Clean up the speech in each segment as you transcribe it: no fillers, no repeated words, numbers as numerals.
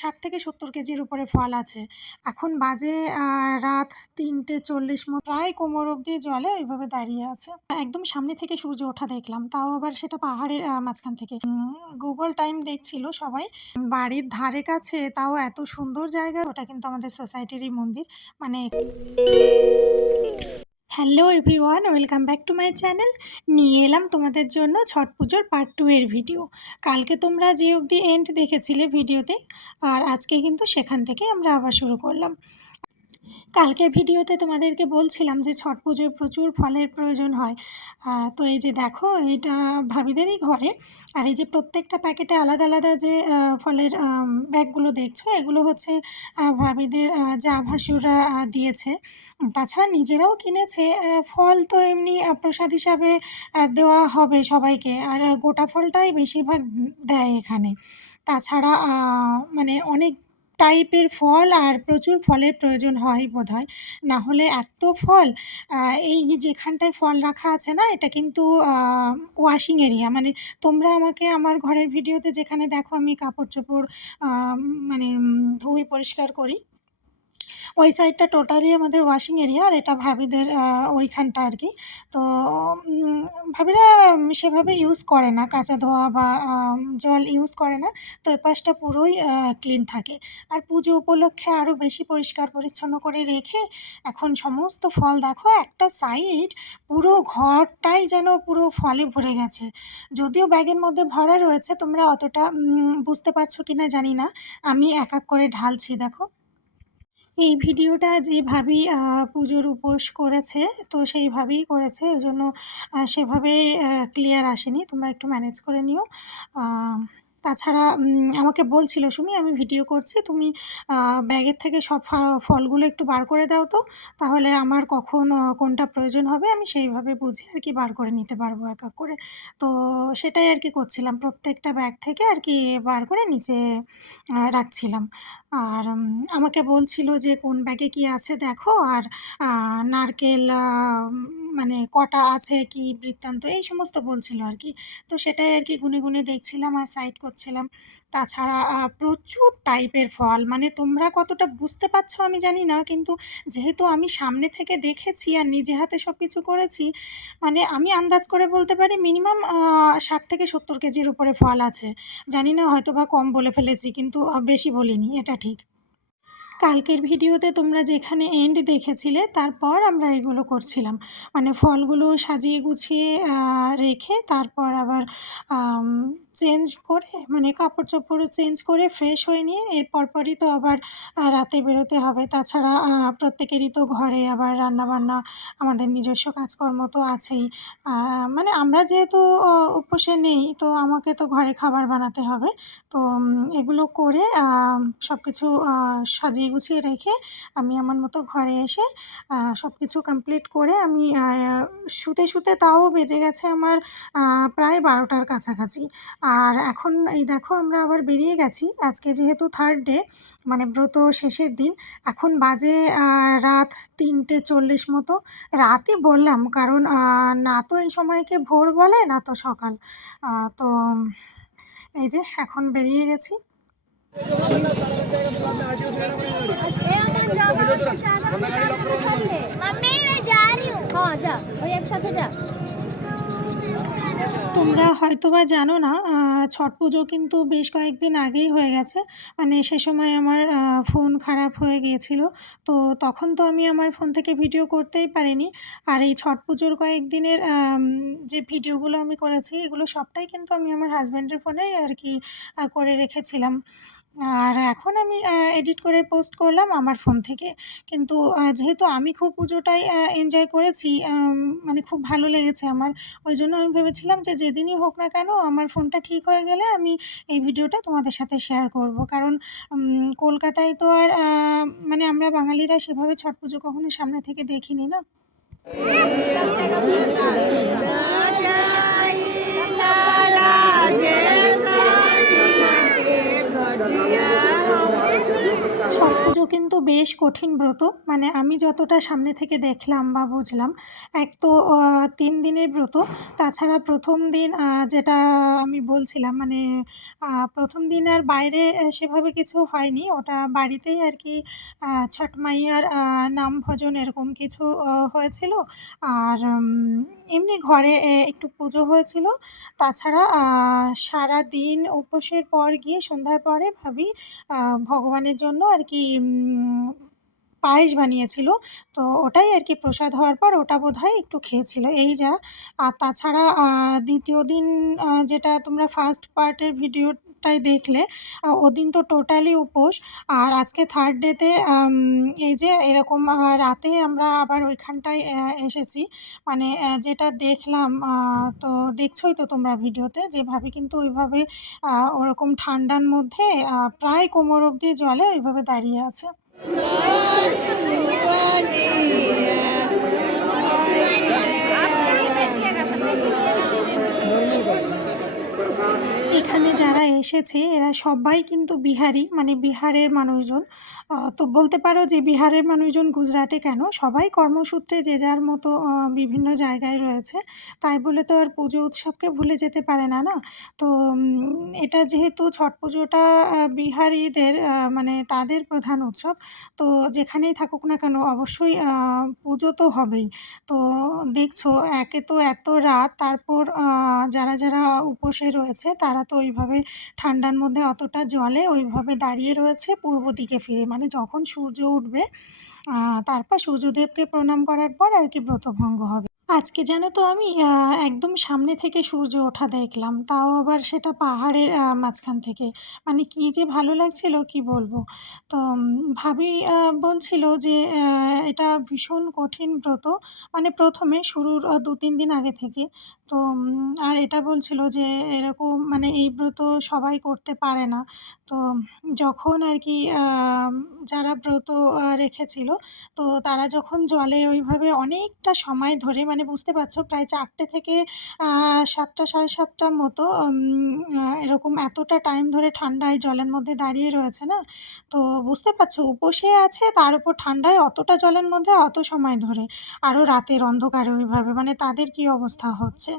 60 থেকে 70 কেজির উপরে ফল আছে। এখন বাজে রাত 3:40 মতো, প্রায় কোমর অবধি জলে ওইভাবে দাঁড়িয়ে আছে। একদম সামনে থেকে সূর্য ওঠা দেখলাম, তাও আবার সেটা পাহাড়ের মাঝখান থেকে। গুগল টাইম দেখছিল সবাই, বাড়ির ধারে কাছে, তাও এত সুন্দর জায়গা। ওটা কিন্তু আমাদের সোসাইটিরই মন্দির। মানে hello everyone, welcome back to my channel. নিয়ে এলাম তোমাদের জন্য ছট পুজোর পার্ট 2 এর ভিডিও। কালকে তোমরা যে অবধি এন্ড দেখেছিলে ভিডিওতে, আর আজকে কিন্তু সেখান থেকে আমরা আবার শুরু করলাম। কালকের ভিডিওতে তোমাদেরকে বলছিলাম যে ছট পুজোয় প্রচুর ফলের প্রয়োজন হয়। তো এই যে দেখো, এটা ভাবিদেরই ঘরে। আর এই যে প্রত্যেকটা প্যাকেটে আলাদা আলাদা যে ফলের ব্যাগগুলো দেখছো, এগুলো হচ্ছে ভাবিদের যা ভাসুররা দিয়েছে। তাছাড়া নিজেরাও কিনেছে। ফল তো এমনি প্রসাদ হিসাবে দেওয়া হবে সবাইকে, আর গোটা ফলটাই বেশিরভাগ দেয় এখানে। তাছাড়া মানে অনেক টাইপের ফল আর প্রচুর ফলের প্রয়োজন হয় বোধহয়, না হলে এত ফল। এই যেখানটায় ফল রাখা আছে না, এটা কিন্তু ওয়াশিং এরিয়া। মানে তোমরা আমাকে আমার ঘরের ভিডিওতে যেখানে দেখো আমি কাপড় চোপড় মানে ধুয়ে পরিষ্কার করি, ওই সাইডটা টোটালি আমাদের ওয়াশিং এরিয়া, আর এটা ভাবিদের ওইখানটা আর কি। তো ভাবিরা সেভাবে ইউজ করে না কাঁচা ধোয়া বা জল ইউজ করে না। তো এ পাশটা পুরোই ক্লিন থাকে। আর পুজো উপলক্ষে আরও বেশি পরিষ্কার পরিচ্ছন্ন করে রেখে এখন সমস্ত ফল দেখো, একটা সাইড পুরো ঘরটাই যেন পুরো ফলে ভরে গেছে। যদিও ব্যাগের মধ্যে ভরা রয়েছে, তোমরা অতটা বুঝতে পারছো কি না জানি না। আমি এক এক করে ঢালছি দেখো। এই ভিডিওটা যেভাবেই পুজোর উপোস করেছে, তো সেইভাবেই করেছে, এই জন্য সেভাবে ক্লিয়ার আসেনি, তোমরা একটু ম্যানেজ করে নিও। তাছাড়া আমাকে বলছিল সুমি, আমি ভিডিও করছি, তুমি ব্যাগের থেকে সব ফলগুলো একটু বার করে দাও তো, তাহলে আমার কখন কোনটা প্রয়োজন হবে আমি সেইভাবে বুঝে আর কি বার করে নিতে পারবো এক এক করে। তো সেটাই আর কি করছিলাম, প্রত্যেকটা ব্যাগ থেকে আর কি বার করে নিচে রাখছিলাম। আর আমাকে বলছিল যে কোন ব্যাগে কি আছে দেখো, আর নারকেল মানে কটা আছে, কি বৃত্তান্ত, এই সমস্ত বলছিল আর কি। তো সেটাই আর কি গুনে গুনে দেখছিলাম আর সাইড করছিলাম। তাছাড়া প্রচুর টাইপের ফল, মানে তোমরা কতটা বুঝতে পারছো আমি জানি না, কিন্তু যেহেতু আমি সামনে থেকে দেখেছি আর নিজে হাতে সব কিছু করেছি, মানে আমি আন্দাজ করে বলতে পারি মিনিমাম 60 থেকে 70 কেজির উপরে ফল আছে। জানি না, হয়তো বা কম বলে ফেলেছি, কিন্তু বেশি বলিনি, এটা ঠিক। কালকের ভিডিওতে তোমরা যেখানে এন্ড দেখেছিলে, তারপর আমরা এগুলো করছিলাম, মানে ফলগুলো সাজিয়ে গুছিয়ে রেখে তারপর আবার চেঞ্জ করে, মানে কাপড় চোপড়ও চেঞ্জ করে ফ্রেশ হয়ে নিয়ে এর পরপরই তো আবার রাতে বেরোতে হবে। তাছাড়া প্রত্যেকেরই তো ঘরে আবার রান্নাবান্না, আমাদের নিজস্ব কাজকর্ম তো আছেই। মানে আমরা যেহেতু উপোসে নেই, তো আমাকে তো ঘরে খাবার বানাতে হবে। তো এগুলো করে সব কিছু সাজিয়ে গুছিয়ে রেখে আমি আমার মতো ঘরে এসে সব কিছু কমপ্লিট করে আমি শুতে শুতে তাও বেজে গেছে আমার প্রায় 12টার কাছাকাছি। আর এখন এই দেখো, আমরা আবার বেরিয়ে গেছি। আজকে যেহেতু থার্ড ডে, মানে ব্রত শেষের দিন, এখন বাজে রাত 3:40 মতো। রাতই বললাম, কারণ না তো এই সময়কে ভোর বলে, না তো সকাল। তো এই যে এখন বেরিয়ে গেছি। তোমরা হয়তো বা জানো না, ছট পুজো কিন্তু বেশ কয়েকদিন আগেই হয়ে গেছে। মানে সে সময় আমার ফোন খারাপ হয়ে গিয়েছিল, তো তখন তো আমি আমার ফোন থেকে ভিডিও করতেই পারিনি। আর এই ছট পুজোর কয়েকদিনের যে ভিডিওগুলো আমি করেছি, এগুলো সবটাই কিন্তু আমি আমার হাজব্যান্ডের ফোনেই আর কি করে রেখেছিলাম। আর এখন আমি এডিট করে পোস্ট করলাম আমার ফোন থেকে। কিন্তু যেহেতু আমি খুব পুজোটাই এনজয় করেছি, মানে খুব ভালো লেগেছে আমার, ওই জন্য আমি ভেবেছিলাম যে যেদিনই হোক না কেন আমার ফোনটা ঠিক হয়ে গেলে আমি এই ভিডিওটা তোমাদের সাথে শেয়ার করব। কারণ কলকাতায় তো আর মানে আমরা বাঙালিরা সেভাবে ছট পুজো কখনো সামনে থেকে দেখিনি না। ছট পুজো কিন্তু বেশ কঠিন ব্রত, মানে আমি যতটা সামনে থেকে দেখলাম বা বুঝলাম, এক তো 3 দিনের ব্রত, তাছাড়া প্রথম দিন যেটা আমি বলছিলাম, মানে প্রথম দিন আর বাইরে সেভাবে কিছু হয়নি, ওটা বাড়িতেই আর কি ছট মাইয়ার নাম ভজন এরকম কিছু হয়েছিল। আর এমনি ঘরে একটু পুজো হয়েছিল। তাছাড়া সারাদিন উপোসের পর গিয়ে সন্ধ্যার পরে ভাবি ভগবানের জন্য আর কি পায়েস বানিয়েছিল। তো ওটাই আর কি প্রসাদ হওয়ার পর ওটা বোধহয় একটু খেয়েছিল, এই যা। আর তাছাড়া দ্বিতীয় দিন যেটা তোমরা ফার্স্ট পার্টের ভিডিওটাই দেখলে, ওদিন তো টোটালি উপোস। আর আজকে থার্ড ডেতে এই যে এরকম রাতে আমরা আবার ওইখানটায় এসেছি, মানে যেটা দেখলাম, তো দেখছোই তো তোমরা ভিডিওতে, যেভাবে কিন্তু ওইভাবে ওরকম ঠান্ডার মধ্যে প্রায় কোমর অবধি জলে ওইভাবে দাঁড়িয়ে আছে। এখানে যারা এসেছে এরা সবাই কিন্তু বিহারি, মানে বিহারের মানুষজন। তো বলতে পারো যে বিহারের মানুষজন গুজরাটে কেন, সবাই কর্মসূত্রে যে যার মতো বিভিন্ন জায়গায় রয়েছে, তাই বলে তো আর পুজো উৎসবকে ভুলে যেতে পারে না, না? তো এটা যেহেতু ছট পুজোটা বিহারিদের মানে তাদের প্রধান উৎসব, তো যেখানেই থাকুক না কেন অবশ্যই পুজো তো হবেই। তো দেখছো, একে তো এত রাত, তারপর যারা যারা উপোসে রয়েছে তারা তো ওইভাবে ঠান্ডার মধ্যে অতটা জলে ওইভাবে দাঁড়িয়ে রয়েছে পূর্ব দিকে ফিরে, মানে যখন সূর্য উঠবে তারপর সূর্যদেবকে প্রণাম করার পর আর কি ব্রতভঙ্গ হবে। আজকে জানো তো আমি একদম সামনে থেকে সূর্য ওঠা দেখলাম, তাও আবার সেটা পাহাড়ের মাঝখান থেকে, মানে কী যে ভালো লাগছিল কি বলবো। তো ভাবি বলছিল যে এটা ভীষণ কঠিন ব্রত, মানে প্রথমে শুরুর 2-3 দিন আগে থেকে। তো আর এটা বলছিল যে এরকম, মানে এই ব্রত সবাই করতে পারে না। তো যখন আর কি যারা ব্রত রেখেছিল, তো তারা যখন জলে ওইভাবে অনেকটা সময় ধরে, মানে বুঝতে পারছো প্রায় 4টে থেকে 7টা 7:30টার মতো এরকম এতটা টাইম ধরে ঠান্ডায় জলের মধ্যে দাঁড়িয়ে রয়েছে না। তো বুঝতে পারছো উপসে আছে, তার উপর ঠান্ডায় অতটা জলের মধ্যে অত সময় ধরে, আরও রাতের অন্ধকারে ওইভাবে, মানে তাদের কী অবস্থা হচ্ছে।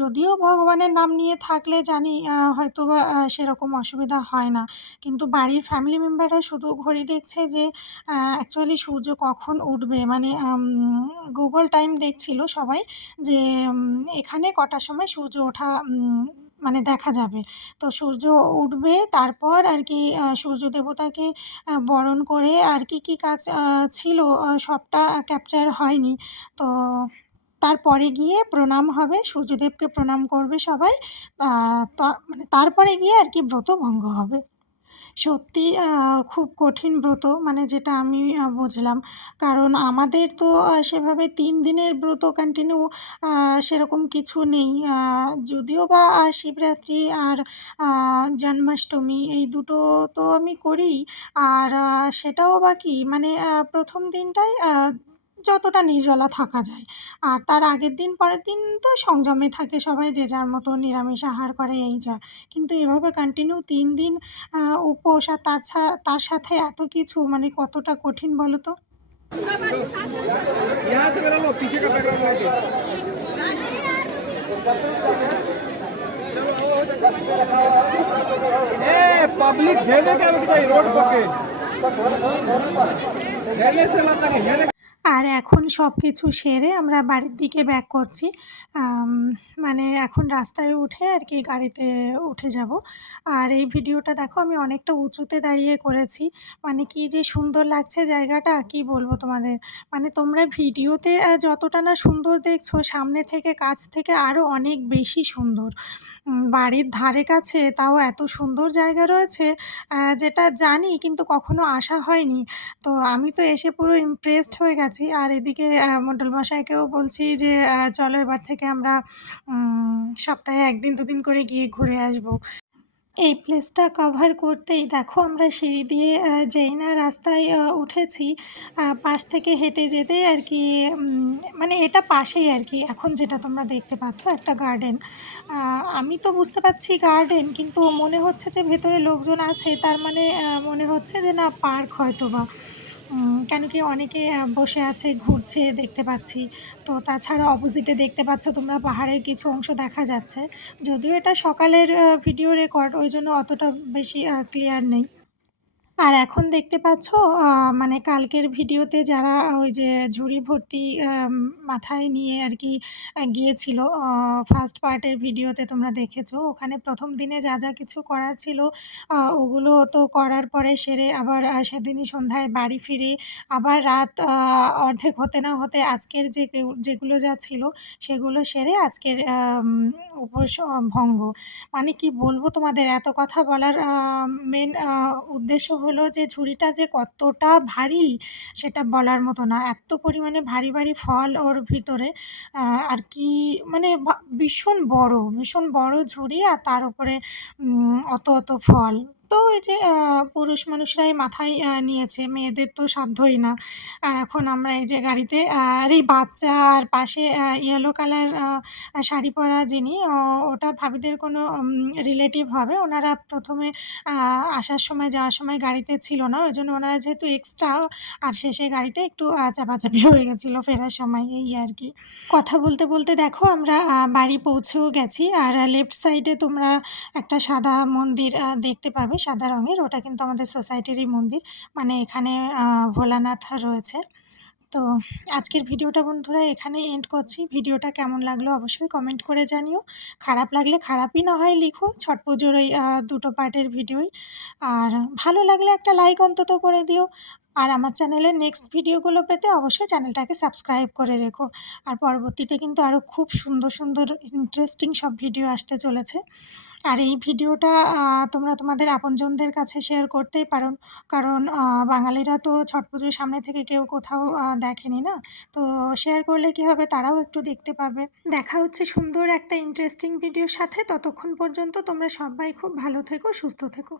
যদিও ভগবানের নাম নিয়ে থাকলে জানি হয়তোবা সেরকম অসুবিধা হয় না, কিন্তু বাড়ির ফ্যামিলি মেম্বাররা শুধু ঘড়ি দেখছে যে অ্যাকচুয়ালি সূর্য কখন উঠবে, মানে গুগল টাইম দেখছিল সবাই যে এখানে কটার সময় সূর্য ওঠা মানে দেখা যাবে। তো সূর্য উঠবে, তারপর আর কি সূর্য দেবতাকে বরণ করে আর কি কাজ ছিল সবটা ক্যাপচার হয়নি। তো তারপরে গিয়ে প্রণাম হবে, সূর্যদেবকে প্রণাম করবে সবাই। মানে তারপরে গিয়ে আর কি ব্রত ভঙ্গ হবে। সত্যি খুব কঠিন ব্রত, মানে যেটা আমি বুঝলাম। কারণ আমাদের তো সেভাবে 3 দিনের ব্রত কন্টিনিউ সেরকম কিছু নেই। যদিও বা শিবরাত্রি আর জন্মাষ্টমী এই দুটো তো আমি করি। আর সেটাও বা কি, মানে প্রথম দিনটায় যতটা নির্জলা থাকা যায়। আর তার আগের দিন পরের দিন তো সংযমে থাকে সবাই, যে যার মতো নিরামিষ আহার করে, এই যা। কিন্তু এভাবে কন্টিনিউ 3 দিন উপোস, আর তার সাথে এত কিছু, মানে কতটা কঠিন বলো তো। यहाँ से मेरा लो पीछे का बैकग्राउंड लाइट दो। ए पब्लिक घेरने के अभी चाहिए रोड पके घेरने से लाता नहीं घेरने। আর এখন সব কিছু সেরে আমরা বাড়ির দিকে ব্যাক করছি। মানে এখন রাস্তায় উঠে আর কি গাড়িতে উঠে যাব। আর এই ভিডিওটা দেখো আমি অনেকটা উঁচুতে দাঁড়িয়ে করেছি, মানে কি যে সুন্দর লাগছে জায়গাটা, কি বলবো তোমাদের। মানে তোমরা ভিডিওতে যতটা না সুন্দর দেখছো, সামনে থেকে কাছ থেকে আরও অনেক বেশি সুন্দর। বাড়ির ধারে কাছে তাও এত সুন্দর জায়গা রয়েছে, যেটা জানি কিন্তু কখনো আসা হয়নি। তো আমি তো এসে পুরো ইমপ্রেসড হয়ে গেছি। আর এদিকে মণ্ডল মশাইকেও বলছি যে চলো এবার থেকে আমরা সপ্তাহে 1 দিন 2 দিন করে গিয়ে ঘুরে আসবো। এই প্লেসটা কভার করতেই দেখো আমরা সিঁড়ি দিয়ে যেই না রাস্তায় উঠেছি, পাশ থেকে হেঁটে যেতেই আর কি মানে এটা পাশেই আর কি এখন যেটা তোমরা দেখতে পাচ্ছ একটা গার্ডেন। আমি তো বুঝতে পারছি গার্ডেন, কিন্তু মনে হচ্ছে যে ভেতরে লোকজন আছে, তার মানে মনে হচ্ছে যে না পার্ক হয়তো বা। কেন কি অনেকে বসে আছে, ঘুরছে দেখতে পাচ্ছি। তো তাছাড়া অপোজিটে দেখতে পাচ্ছ তোমরা পাহাড়ের কিছু অংশ দেখা যাচ্ছে। যদিও এটা সকালের ভিডিও রেকর্ড, ওই জন্য অতটা বেশি ক্লিয়ার নেই। আর এখন দেখতে পাচ্ছ মানে কালকের ভিডিওতে যারা ওই যে ঝুড়ি ভর্তি মাথায় নিয়ে আর কি গিয়েছিল, ফার্স্ট পার্টের ভিডিওতে তোমরা দেখেছো, ওখানে প্রথম দিনে যা যা কিছু করার ছিল ওগুলো তো করার পরে সেরে আবার সেদিনই সন্ধ্যায় বাড়ি ফিরে আবার রাত অর্ধেক হতে না হতে আজকের যেগুলো যা ছিল সেগুলো সেরে আজকের উপোস ভঙ্গ। মানে কি বলবো তোমাদের, এত কথা বলার মেন উদ্দেশ্য হলো যে ঝুড়িটা যে কতটা ভারী সেটা বলার মতো না। এত পরিমাণে ভারী ভারী ফল ওর ভিতরে, আর কি মানে ভীষণ বড় ভীষণ বড় ঝুড়ি, আর তার উপরে অত অত ফল। তো এই যে পুরুষ মানুষরাই মাথায় নিয়েছে, মেয়েদের তো সাধ্যই না। আর এখন আমরা এই যে গাড়িতে আর এই বাচ্চা আর পাশে ইয়েলো কালার শাড়ি পরা যিনি, ওটা ভাবিদের কোনো রিলেটিভ হবে। ওনারা প্রথমে আসার সময় যাওয়ার সময় গাড়িতে ছিল না, ওই জন্য ওনারা যেহেতু এক্সট্রা, আর শেষে গাড়িতে একটু চাপাচাপি হয়ে গেছিলো ফেরার সময়, এই আর কি। কথা বলতে বলতে দেখো আমরা বাড়ি পৌঁছেও গেছি। আর লেফট সাইডে তোমরা একটা সাদা মন্দির দেখতে পাবে, সাদা রঙের, ওটা কিন্তু আমাদের সোসাইটিরই মন্দির, মানে এখানে ভোলানাথ রয়েছে। তো আজকের ভিডিওটা বন্ধুরা এখানেই এন্ড করছি। ভিডিওটা কেমন লাগলো অবশ্যই কমেন্ট করে জানিও। খারাপ লাগলে খারাপই না হয় লিখো, ছট পুজোর ওই দুটো পার্টের ভিডিওই। আর ভালো লাগলে একটা লাইক অন্তত করে দিও। আর আমার চ্যানেলের নেক্সট ভিডিওগুলো পেতে অবশ্যই চ্যানেলটাকে সাবস্ক্রাইব করে রেখো। আর পরবর্তীতে কিন্তু আরও খুব সুন্দর সুন্দর ইন্টারেস্টিং সব ভিডিও আসতে চলেছে। আর এই ভিডিওটা তোমরা তোমাদের আপনজনদের কাছে শেয়ার করতেই পারো, কারণ বাঙালিরা তো ছট পুজোর সামনে থেকে কেউ কোথাও দেখেনি না। তো শেয়ার করলে কী হবে, তারাও একটু দেখতে পাবে। দেখা হচ্ছে সুন্দর একটা ইন্টারেস্টিং ভিডিওর সাথে। ততক্ষণ পর্যন্ত তোমরা সবাই খুব ভালো থেকো, সুস্থ থেকো।